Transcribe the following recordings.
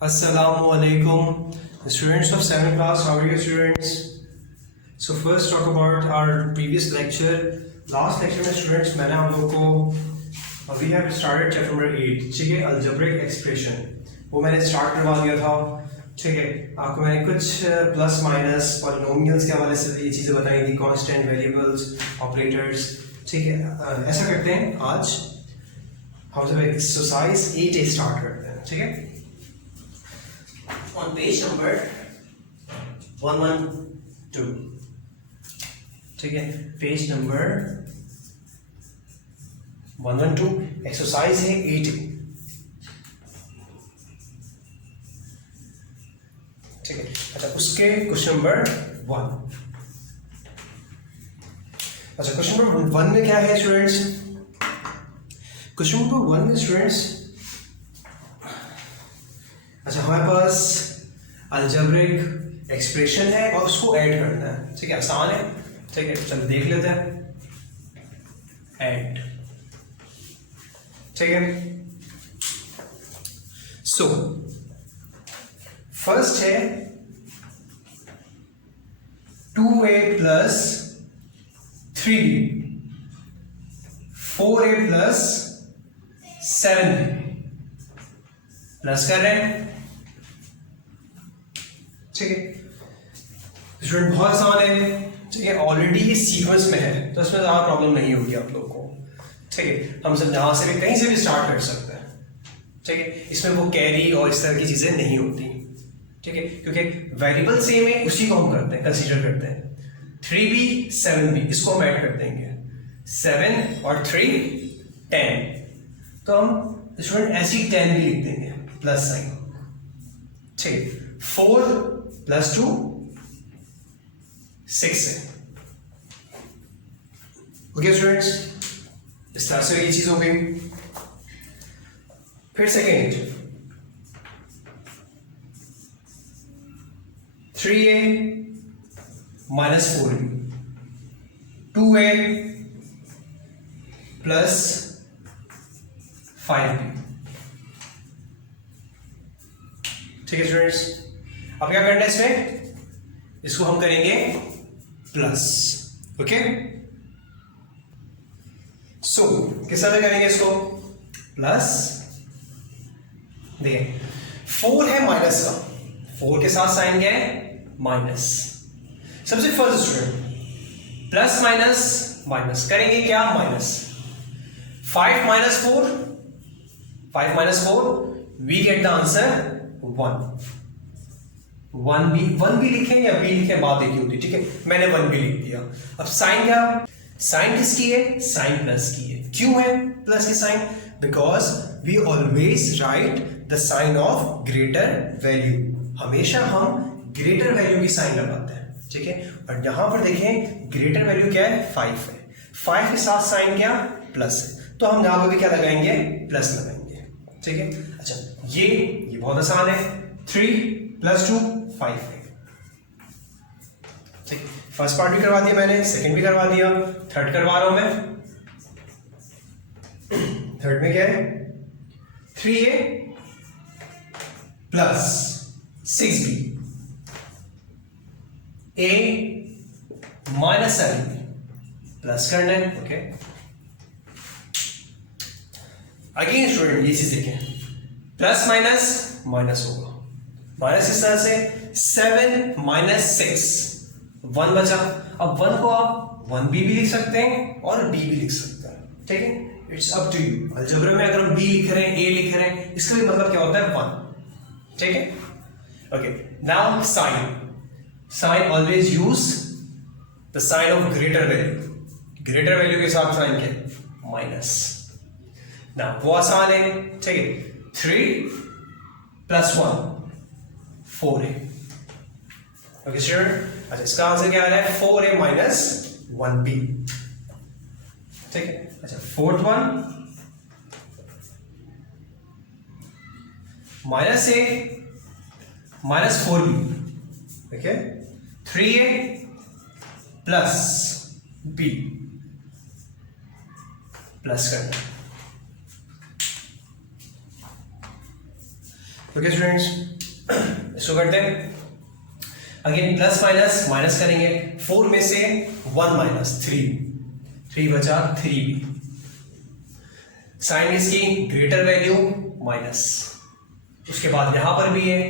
Assalamu alaikum, students of 7th class. How are you, students? So first talk about our previous lecture. Last lecture में students मैंने हम लोग को we have started chapter number 8, ठीक है, algebraic expression. वो मैंने start करवा दिया था, ठीक है. आपको मैंने कुछ प्लस माइनस पॉलिनोमियल्स के हवाले से ये चीज़ें बताई थी, कांस्टेंट, वेरिएबल्स, ऑपरेटर्स, ठीक है. ऐसा करते हैं आज हम सब एक्सरसाइज 8A स्टार्ट करते हैं, ठीक है. On page number 112, ठीक है, पेज नंबर 112 एक्सरसाइज है 8A, ठीक है. अच्छा, उसके क्वेश्चन नंबर 1. अच्छा, क्वेश्चन नंबर 1 में क्या है स्टूडेंट्स? क्वेश्चन नंबर 1 में स्टूडेंट्स, अच्छा, हमारे पास अलजेब्रिक एक्सप्रेशन है और उसको ऐड करना है, ठीक है. आसान है, ठीक है. चलो देख लेते हैं. ऐड, ठीक है. सो फर्स्ट है 2A plus 3B 4A plus 7B plus कर रहे हैं, ठीक है. स्टूडेंट बहुत आसान है, ठीक है. ऑलरेडी ये सीक्वेंस में है तो इसमें ज़्यादा प्रॉब्लम नहीं होगी आप लोग को, ठीक है. हम सब जहाँ से भी कहीं से भी स्टार्ट कर सकते हैं, ठीक है. इसमें वो कैरी और इस तरह की चीज़ें नहीं होती, ठीक है, क्योंकि वेरिएबल सेम है, उसी को हम करते हैं, कंसीडर करते हैं. 3B 7B इसको हम ऐड कर देंगे, 7 और 3 10. तो हम स्टूडेंट ऐसी 10 भी लिख देंगे प्लस साइन, ठीक. 4 प्लस 2 6 है. ओके स्टूडेंट्स, इस तरह से ये चीज हो गई. फिर second 3A minus 4B 2A plus 5B, ठीक है स्टूडेंट्स. अब क्या करना है इसमें? इसको हम करेंगे प्लस, ओके. सो किस तरह करेंगे इसको? प्लस. देखिए 4 है माइनस का, 4 के साथ साइन क्या है? माइनस. सबसे first student plus minus minus करेंगे क्या? Minus. 5 minus 4 5 minus 4 we get the answer 1. 1 भी लिखें या बी लिखें बात एक ही होती, ठीक है. मैंने 1 भी लिख दिया. अब साइन क्या? साइन किसकी है? साइन प्लस की है. क्यों है प्लस की sign? Because we always write the sign of greater value. हमेशा हम ग्रेटर वैल्यू की साइन लगाते हैं, ठीक है. और यहां पर देखें ग्रेटर वैल्यू क्या है? 5 है. 5 के साथ साइन क्या? प्लस है. तो हम यहां पर भी क्या लगाएंगे? प्लस लगाएंगे, ठीक है. अच्छा, ये बहुत आसान है. 3 प्लस 2 5 है, ठीक. फर्स्ट पार्ट भी करवा दिया मैंने, सेकंड भी करवा दिया, थर्ड करवा रहा हूं मैं. थर्ड में क्या है? 3A plus 6B A minus 7B plus करना है, ओके. अगेन स्टूडेंट ये चीज देखें, प्लस माइनस माइनस होगा. माइनस इस तरह से 7 माइनस 6 1 बचा. अब 1 को आप 1B भी लिख सकते हैं और B भी लिख सकते हैं, ठीक है. It's up to you. Algebra में अगर हम B लिख रहे हैं, A लिख रहे हैं, इसका भी मतलब क्या होता है? 1, ठीक है. Okay, now sign. Sign always use the sign of greater value. Greater value के साथ साइन क्या? माइनस. ना वो आसान है, ठीक है. 3 प्लस 1 4A, ओके स्टूडेंट. अच्छा, इसका आंसर क्या आ रहा है? 4A माइनस 1B, ठीक है. अच्छा, fourth one minus A minus 4B, okay. 3A plus B plus करना. ओके स्टूडेंट्स, इसको करते हैं अगेन, प्लस माइनस माइनस करेंगे, 4 में से 1 माइनस 3 बचा 3b, साइन इसकी ग्रेटर वैल्यू माइनस, उसके बाद यहां पर भी है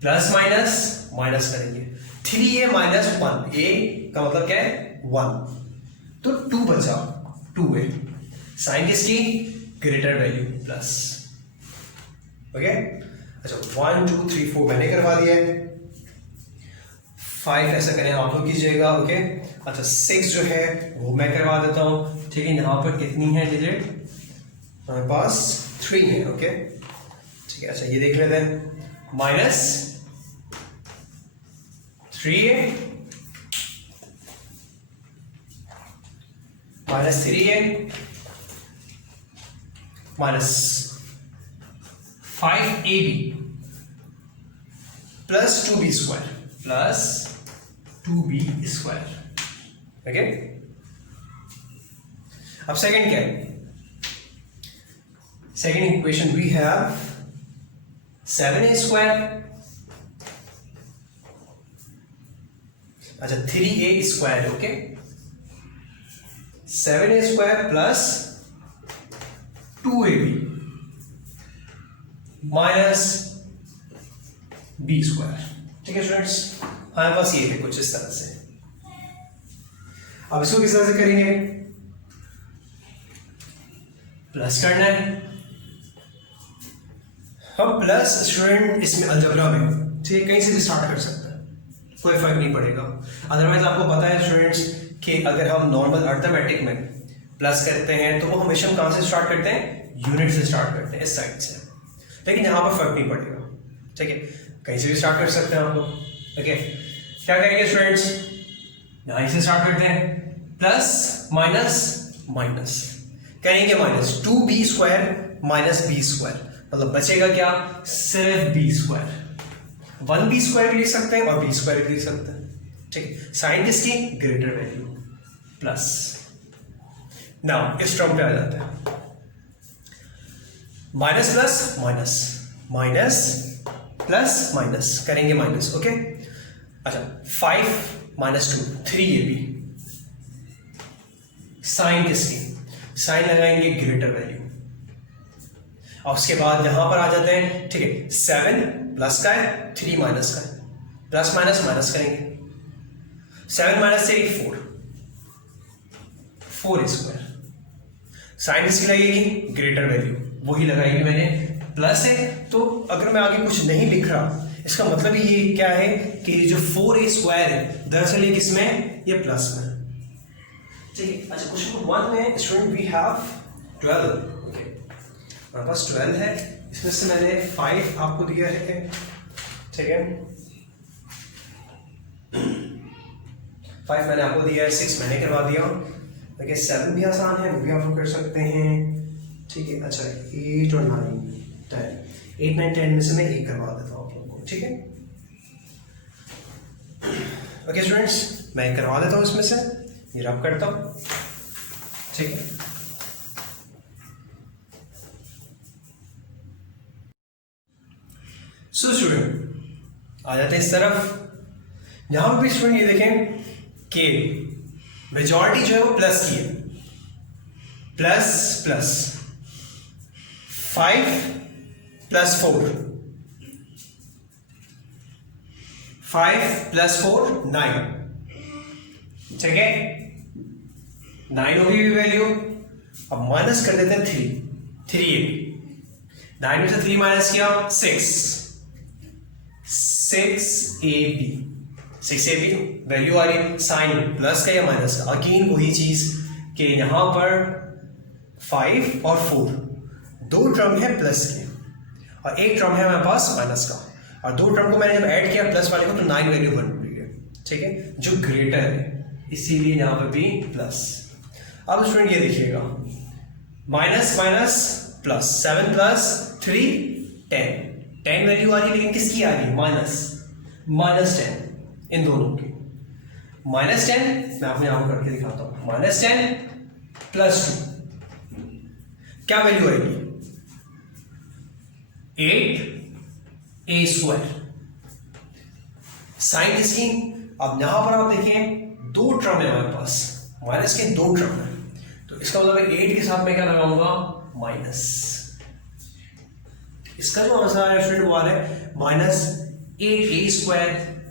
प्लस माइनस माइनस करेंगे, 3a माइनस 1, a का मतलब क्या है 1, तो 2 बचा 2a, साइन किसकी ग्रेटर वैल्यू प्लस। ओके अच्छा, 1 2 3 4 मैंने करवा दिया है, 5 ऐसा करें आप लोग कीजिएगा। ओके अच्छा, 6 जो है वो मैं करवा देता हूं। ठीक है, यहां पर कितनी है डिजिट, हमारे पास 3 है। ओके ठीक है, अच्छा ये देख लेते हैं, minus 3a minus 3a minus 5ab plus 2b square plus 2b square. Okay अब सेकंड क्या है, second equation we have 7a square, अच्छा 3a square. Okay 7a square plus 2ab minus b square. ठीक है स्टूडेंट्स, हमारे पास ये है कुछ इस तरह से। अब इसको किस तरह से करेंगे, प्लस करना है। हम प्लस स्टूडेंट इसमें अलजेब्रा में ठीक है कहीं से भी स्टार्ट कर सकते हैं, कोई फर्क नहीं पड़ेगा। अदरवाइज आपको पता है स्टूडेंट्स कि अगर हम नॉर्मल अर्थमेटिक में प्लस करते हैं तो वो हमेशा हम कहां से स्टार्ट करते हैं, यूनिट से स्टार्ट करते हैं, इस साइड से। लेकिन यहां पर फर्क नहीं पड़ेगा, ठीक है कहीं से भी स्टार्ट कर सकते हैं आप लोग। ओके क्या करेंगे स्टूडेंट्स, यहां से स्टार्ट करते हैं, प्लस माइनस माइनस करेंगे, minus 2b square minus b square, मतलब बचेगा क्या, सिर्फ b स्क्वायर। 1b स्क्वायर भी लिख सकते हैं और b स्क्वायर भी लिख सकते हैं। ठीक है, साइन किसकी ग्रेटर वैल्यू प्लस। नाउ इस टर्म पे आ जाते हैं, minus plus minus minus plus minus करेंगे माइनस। ओके अच्छा 5 माइनस 2 3ab, साइन किसकी, साइन लगाएंगे ग्रेटर वैल्यू, और उसके बाद यहां पर आ जाते हैं। ठीक है 7 प्लस का है 3 माइनस का है, प्लस माइनस माइनस करेंगे, 7 माइनस 3 4 स्क्वायर, साइन इसकी लगेगी ग्रेटर वैल्यू, वही लगाएगी मैंने, प्लस है। तो अगर मैं आगे कुछ नहीं लिख रहा, इसका मतलब ये क्या है कि ये जो 4a स्क्वायर है दरअसल ये किसमें, ये प्लस में। ठीक है अच्छा, क्वेश्चन 1 में स्टूडेंट वी हैव 12। ओके हमारे पास 12 है, इसमें से मैंने 5 आपको दिया है। ठीक है 5 मैंने आपको दिया है, 6 मैंने करवा दिया। ओके 7 भी आसान है, वो भी आप लोग कर सकते हैं। ठीक है अच्छा 8 और 9 10, 8 9 10 में से मैं 1 करवा देता हूँ आप लोगों को। ठीक है ओके स्टूडेंट्स, मैं करवा देता हूँ इसमें से, ये रब करता हूँ। ठीक है सो स्टूडेंट आ जाते हैं इस तरफ। यहां पर स्टूडेंट ये देखें कि मेजॉरिटी जो है वो प्लस की है, प्लस प्लस 5 प्लस 4 5 प्लस 4 9। ठीक है 9 होगी वैल्यू, अब माइनस कर देते हैं 3a, 9 में से 3 माइनस किया 6ab वैल्यू आ रही, साइन प्लस का या माइनस का, अगेन वही चीज कि यहां पर 5 और 4 दो टर्म है प्लस के और एक टर्म है हमारे पास माइनस का, और दो टर्म को मैंने जब ऐड किया प्लस वाले को तो 9 वैल्यू बन रही है। ठीक है जो ग्रेटर है, इसीलिए यहां पर भी प्लस। अब स्टूडेंट ये देखिएगा, minus minus plus, 7 plus 3 10 value आ रही है, लेकिन किसकी आ रही है, माइनस 10 इन दोनों की। माइनस 10 मैं आपको यहां पर करके दिखाता हूं, माइनस 10 प्लस 2 क्या वैल्यू आएगी, 8 ए स्क्वायर साइन किसकी, अब यहां पर आप देखें दो टर्म है हमारे पास, माइनस के दो टर्म है, तो इसका मतलब 8 के साथ में क्या लगाऊंगा माइनस, इसका जो आंसर है स्टूडेंट वो है -8a square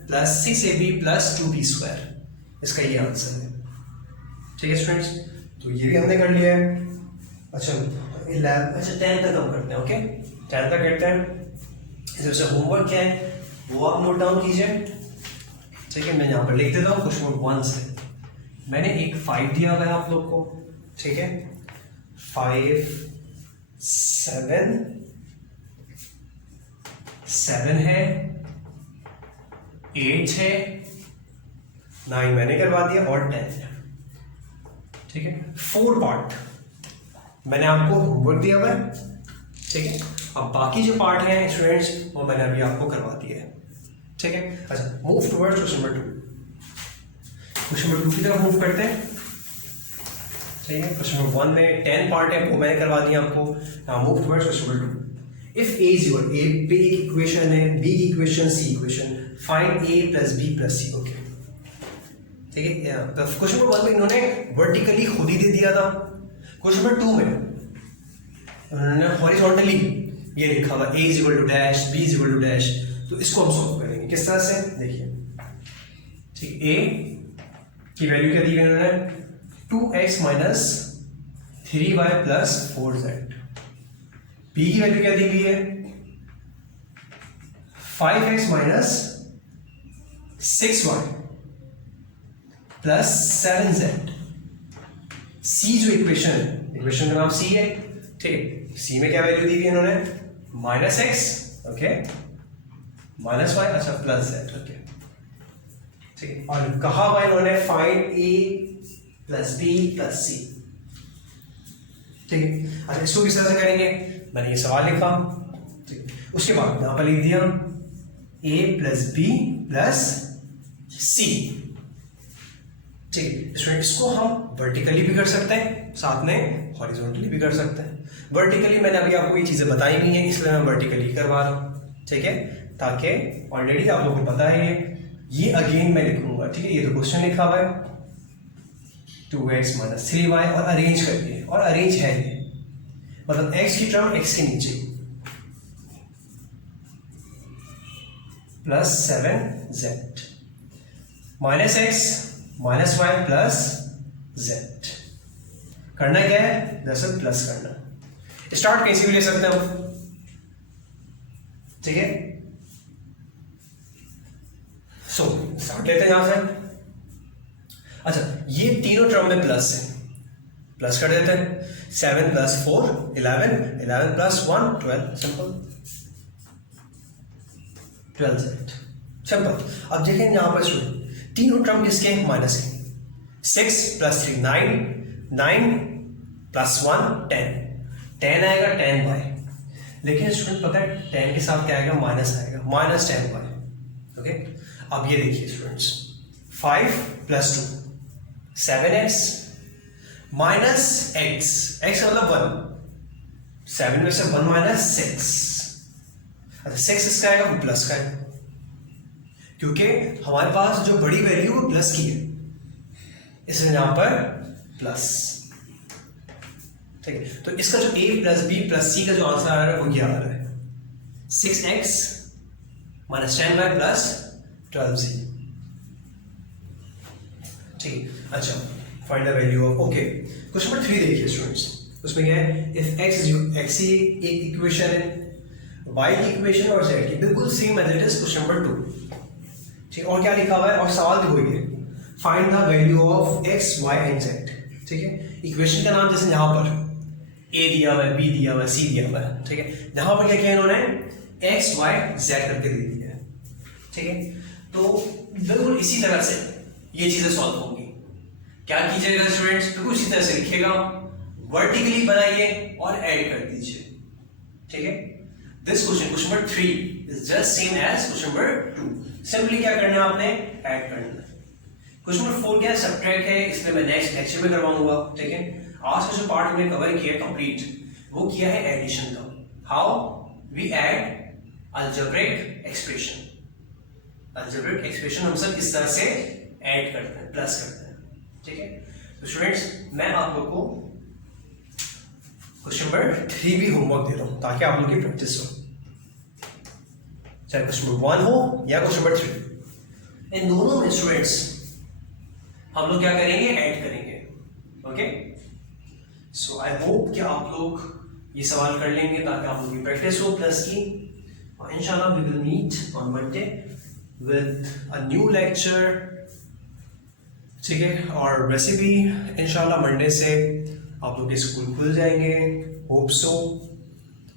plus 6ab plus 2b square, इसका ये आंसर है। ठीक है स्टूडेंट्स, तो ये भी हमने कर लिया है। अच्छा 10 तक हम करते हैं, ओके 10 तक करते हैं। इसमें होमवर्क क्या है वो आप नोट डाउन कीजिए। ठीक है, मैं यहाँ पर लिख देता हूँ क्वेश्चन 1 से। मैंने एक 5 दिया हुआ है आप लोग को, ठीक है 5 7 है, 8 है, 9 मैंने करवा दिया और 10 है। ठीक है 4 पार्ट मैंने आपको होमवर्क दिया हुआ है। ठीक है, अब बाकी जो पार्ट है स्टूडेंट्स वो मैंने अभी आपको करवा दिया है। ठीक है, अच्छा move towards question number 2। Question number 2 की तरफ मूव करते हैं। ठीक है, क्वेश्चन नंबर 1 में 10 पार्ट है वो मैंने करवा दिया आपको। Now move towards question number 2। If a is equal, a पे एक इक्वेशन है, b की equation, c equation, find a plus b plus c। Okay ठीक है, तो क्वेश्चन नंबर 1 में इन्होंने वर्टिकली खुद ही दे दिया था। क्वेश्चन नंबर 2 में उन्होंने हॉरिजॉन्टली ये लिखा हुआ a is equal to dash, b is equal to dash, तो इसको हम सॉल्व करेंगे किस तरह से, देखिए ठीक a की वैल्यू क्या दी गई उन्होंने 2x minus 3y plus 4z, b की वैल्यू क्या दी गई है 5x minus 6y plus 7z। c जो इक्वेशन है, इक्वेशन का नाम c है। ठीक, c में क्या वैल्यू दी गई इन्होंने -x, ओके -y, अच्छा प्लस z। ओके ठीक है, और कहा हुआ इन्होंने find a plus b plus c। ठीक है, अच्छा इसको किस तरह से करेंगे, मैंने ये सवाल लिखा, ठीक, उसके बाद यहां पर लिख दिया a plus b plus c। ठीक, स्टूडेंट इसको हम वर्टिकली भी कर सकते हैं, साथ में हॉरिजॉन्टली भी कर सकते हैं। वर्टिकली मैंने अभी आपको ये चीजें बताई भी हैं, इसलिए मैं वर्टिकली करवा रहा हूं। ठीक है, ताकि ऑलरेडी आप लोगों को पता है ये अगेन मैं लिखूंगा। ठीक है, ये तो क्वेश्चन लिखा हुआ है 2x माइनस 3y और अरेंज करके, और अरेंज है ये मतलब x की टर्म x के नीचे plus 7z minus x minus y plus z। करना क्या है, दरअसल प्लस करना। स्टार्ट कैसे भी ले सकते हैं हम, ठीक है सो स्टार्ट लेते हैं यहां से। अच्छा ये तीनों टर्म में प्लस है, प्लस कर देते हैं 7 plus 4 11, 11 plus 1 12, simple 12z simple. अब देखें यहां पर तीनों टर्म किसके हैं, माइनस के। 6 प्लस 3 9, 9 प्लस 1 10, 10 आएगा 10y, लेकिन स्टूडेंट पता है 10 के साथ क्या आएगा, माइनस आएगा, माइनस 10y। ओके अब ये देखिए students 5 plus 2 7x minus x, x मतलब 1, 7 में से 1 माइनस 6। अच्छा 6 इसका आएगा वो प्लस का है, क्योंकि हमारे पास जो बड़ी वैल्यू वो प्लस की है, इसलिए यहां पर प्लस। ठीक है, तो इसका जो a plus b plus c का जो आंसर आ रहा है वो ये आ रहा है 6x minus 10y plus 12c। ठीक, अच्छा find the value of, okay question number 3 देखिए स्टूडेंट्स, उसमें क्या है इफ x एक इक्वेशन है, y की इक्वेशन और z की बिल्कुल same as it is question number 2। ठीक, और क्या लिखा हुआ है, और सवाल भी वही है find the value of x y and z। ठीक है, इक्वेशन का नाम जैसे यहाँ पर a दिया हुआ है, b दिया हुआ है, c दिया हुआ है। ठीक है, यहाँ पर क्या किया इन्होंने x y z करके दे दिया है। ठीक है, तो बिल्कुल इसी तरह से ये चीजें सॉल्व होंगी। क्या कीजिएगा स्टूडेंट्स, बिल्कुल इसी तरह से लिखिएगा, वर्टिकली बनाइए और ऐड कर दीजिए। ठीक है, this question number 3 is just same as question number 2। Simply क्या करना है आपने, ऐड करना है। क्वेश्चन नंबर 4 क्या है, सब्ट्रैक्ट है, इसलिए मैं नेक्स्ट लेक्चर में करवाऊंगा। ठीक है, आज का जो पार्ट हमने कवर किया कंप्लीट, वो किया है एडिशन का, how we add algebraic expression. Algebraic expression हम सब इस तरह से ऐड करते हैं, प्लस करते हैं, ठीक है। तो स्टूडेंट्स मैं आप लोग को क्वेश्चन नंबर 3 भी होमवर्क दे रहा हूं ताकि आप लोग की प्रैक्टिस हो, चाहे क्वेश्चन नंबर 1 हो या क्वेश्चन नंबर 3, इन दोनों में स्टूडेंट्स हम लोग क्या करेंगे, ऐड करेंगे। ओके, सो आई होप कि आप लोग ये सवाल कर लेंगे ताकि आप लोग की प्रैक्टिस हो प्लस की, और इंशाल्लाह we will meet on Monday with a new lecture, ठीक है। और वैसे भी इंशाल्लाह मंडे से आप लोग के स्कूल खुल जाएंगे, होप सो।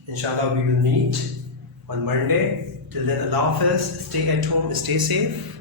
इंशाल्लाह we will meet on Monday. Till then अल्लाह हाफिज़, stay at home, stay safe.